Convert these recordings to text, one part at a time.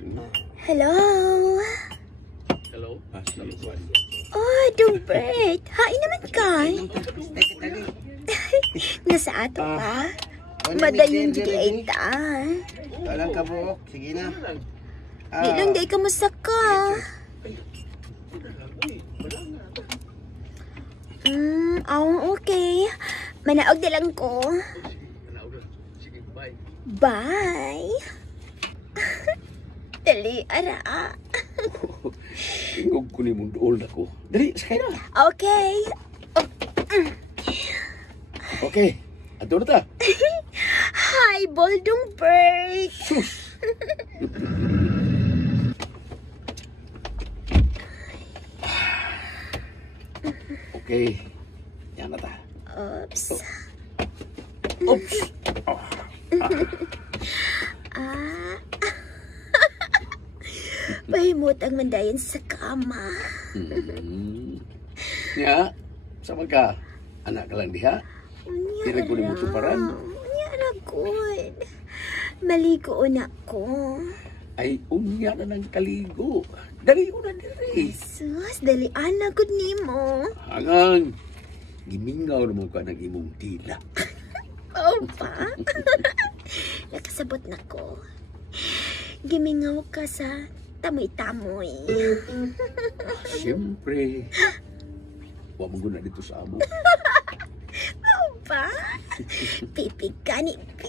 Hello? Hello? Oh, Dumbert. Hain naman ka. Nasa ato pa? Madayon di ay ta. Walang kabuok. Sige na. Di lang day kamusta ka. Okay. Manaog na lang ko. Sige, bye. Bye. Dali, ara. Ingog ko ni mong dool ako. Dali, sakay na. Okay. Okay, ato na ta. Hi, Boldong Bird. Sus! Okay, yan na ta. Oops. Oops! Pahimutang mandayan sa kama. Nga, sama ka. Anak ka lang diha. Tira ko ni mo tuparan. Unya na good. Maligo na ko. Ay, unya na ng kaligo. Dali una diri. Sus, dali ana good nimo. Hangang, gimingaw naman ka ng imong tila. Oo pa? Nakasabot na ko. Gimingaw ka sa tamoy-tamoy. Siyempre. Huwag mong guna dito sa amo. Oo pa? Pipig ka ni Pi.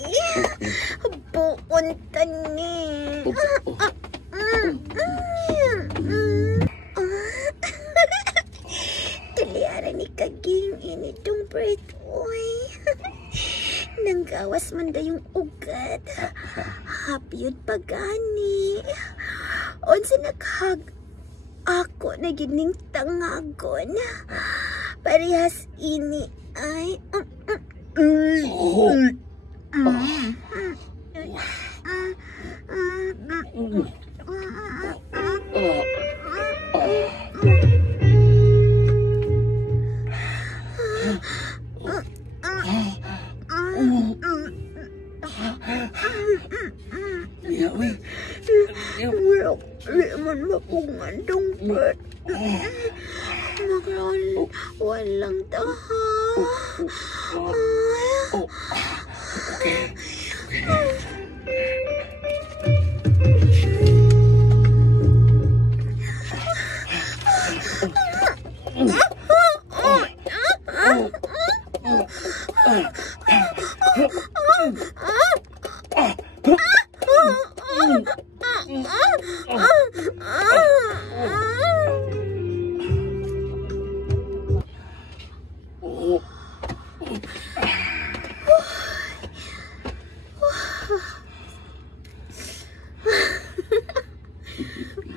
Buon tani. Tuliara ni Kaging initong breath, oy. Nanggawas man da yung ugat. Happy yun pagani. Onsa naghag ako na gining tangagon. Parehas ini ay man mapungan dong bird. Magron walang taha. Okay.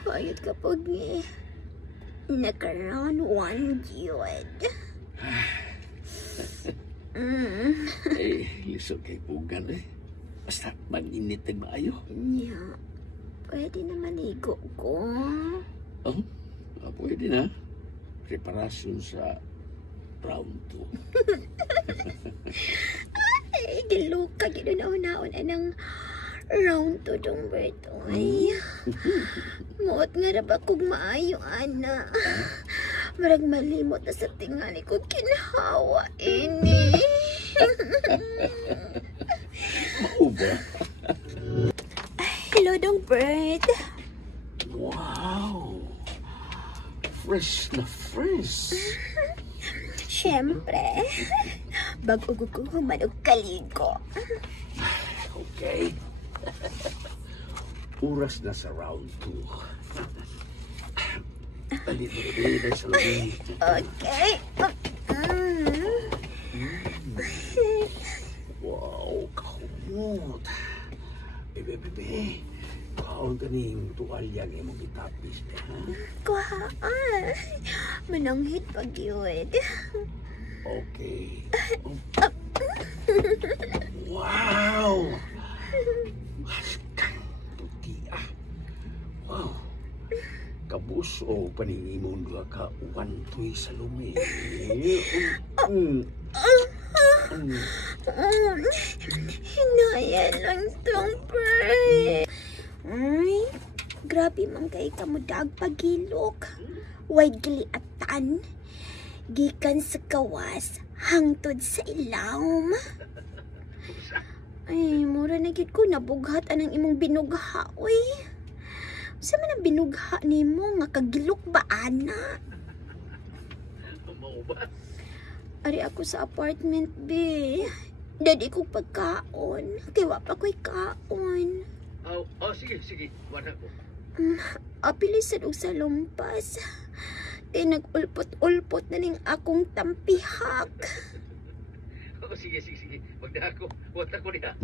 Bayad kapag nakaroon one yun. Eh, lisod kay pugan eh. Basta maninit ay maayo. Yeah. Pwede na maligo ko. Oh, pwede na. Preparasyon sa round 2. Ay, giluka. Ginunaon-naon ng round 2 dong bird. Ay, muot nga na ba kung maayo, ana? Marag malimot na sa tingali ko kinhawa ini. Mauba. Hello dong bird. Wow! Fresh na fresh. Siyempre. Bago ko humanog kaligo. Okay. Oras na sa round 2. Dali sa lobby. Okay. Wow, kahumot. Bebe. Kaon ka niyong tuwalya ng imong itapis, ha? Kuhaan. Mananghit pag yun. Okay. Wow! Haskang puti ah. Wow. Kabuso paningimong dua ka uwantoy sa lumi. Hinaya lang tong bird. Ay, grabe man kay kamudag pagilok. Way giliatan. Gikan sa kawas, hangtod sa ilawom. Ay, mura na gid ko nabughat anang imong binugha, uy. Sa man ang binugha nimo nga kagilok ba ana? Mao ba? Ari ako sa apartment, be. Dadi ko pagkaon. Kaya wa pa ko'y kaon. Sige, sige. Wala ko. Apilisan og sa lumpas. Kaya nag-ulpot-ulpot na ning akong tampihak. Sige, sige, sige. Magda ako. Wata ko niya.